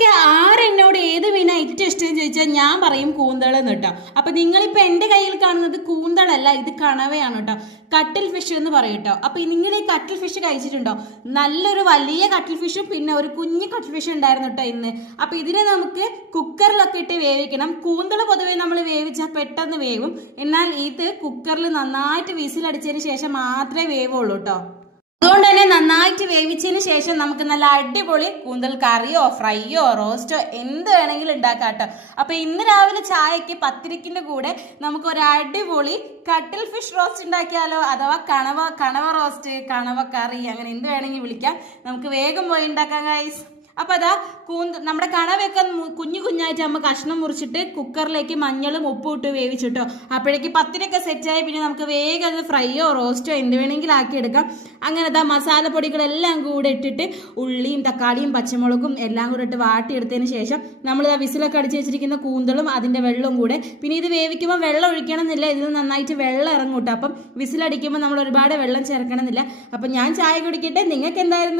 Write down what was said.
നിങ്ങൾക്ക് ആരെന്നോട് ഏത് മീനാ ഏറ്റവും ഇഷ്ടം ചോദിച്ചാൽ ഞാൻ പറയും കൂന്തളെന്ന് കേട്ടോ. അപ്പൊ നിങ്ങളിപ്പോ എന്റെ കയ്യിൽ കാണുന്നത് കൂന്തളല്ല, ഇത് കണവയാണ് കേട്ടോ. കട്ടിൽ ഫിഷ് എന്ന് പറയും കേട്ടോ. അപ്പൊ നിങ്ങൾ ഈ കട്ടിൽ ഫിഷ് കഴിച്ചിട്ടുണ്ടോ? നല്ലൊരു വലിയ കട്ടിൽ ഫിഷും പിന്നെ ഒരു കുഞ്ഞു കട്ടിൽ ഫിഷും ഉണ്ടായിരുന്നു കേട്ടോ ഇന്ന്. അപ്പൊ ഇതിനെ നമുക്ക് കുക്കറിലൊക്കെ ഇട്ട് വേവിക്കണം. കൂന്തൾ പൊതുവേ നമ്മൾ വേവിച്ചാൽ പെട്ടെന്ന് വേവും, എന്നാൽ ഇത് കുക്കറിൽ നന്നായിട്ട് വിസിലടിച്ചതിന് ശേഷം മാത്രമേ വേവുള്ളൂ കേട്ടോ. അതുകൊണ്ട് തന്നെ നന്നായിട്ട് വേവിച്ചതിന് ശേഷം നമുക്ക് നല്ല അടിപൊളി കൂന്തൽ കറിയോ ഫ്രൈയോ റോസ്റ്റോ എന്ത് വേണമെങ്കിലും ഉണ്ടാക്കാം കേട്ടോ. അപ്പൊ ഇന്ന് രാവിലെ ചായക്ക് പത്തിരിക്കിന്റെ കൂടെ നമുക്ക് ഒരു അടിപൊളി കട്ടിൽ ഫിഷ് റോസ്റ്റ് ഉണ്ടാക്കിയാലോ, അഥവാ കണവ റോസ്റ്റ്, കണവ കറി, അങ്ങനെ എന്ത് വേണമെങ്കിൽ വിളിക്കാം. നമുക്ക് വേഗം പോയി ഉണ്ടാക്കാം ഗൈസ്. അപ്പൊ അതാ നമ്മുടെ കണവയൊക്കെ കുഞ്ഞു കുഞ്ഞായിട്ട് നമ്മൾ കഷ്ണം മുറിച്ചിട്ട് കുക്കറിലേക്ക് മഞ്ഞളും ഉപ്പും ഇട്ട് വേവിച്ചിട്ടോ. അപ്പോഴേക്ക് പത്തിരൊക്കെ സെറ്റായി. പിന്നെ നമുക്ക് വേഗം അത് ഫ്രൈയോ റോസ്റ്റോ എന്ത് വേണമെങ്കിലും ആക്കി എടുക്കാം. അങ്ങനെ അതാ മസാലപ്പൊടികളെല്ലാം കൂടെ ഇട്ടിട്ട് ഉള്ളിയും തക്കാളിയും പച്ചമുളകും എല്ലാം കൂടെ ഇട്ട് വാട്ടിയെടുത്തതിന് ശേഷം നമ്മൾ ആ വിസിലൊക്കെ അടിച്ച് വെച്ചിരിക്കുന്ന കൂന്തളും അതിൻ്റെ വെള്ളവും കൂടെ, പിന്നെ ഇത് വേവിക്കുമ്പോൾ വെള്ളം ഒഴിക്കണം എന്നില്ല, ഇതിൽ നന്നായിട്ട് വെള്ളം ഇറങ്ങൂട്ടോ. അപ്പം വിസിലടിക്കുമ്പോൾ നമ്മൾ ഒരുപാട് വെള്ളം ചേർക്കണം എന്നില്ല. അപ്പം ഞാൻ ചായ കുടിക്കട്ടെ. നിങ്ങൾക്ക് എന്തായിരുന്നു?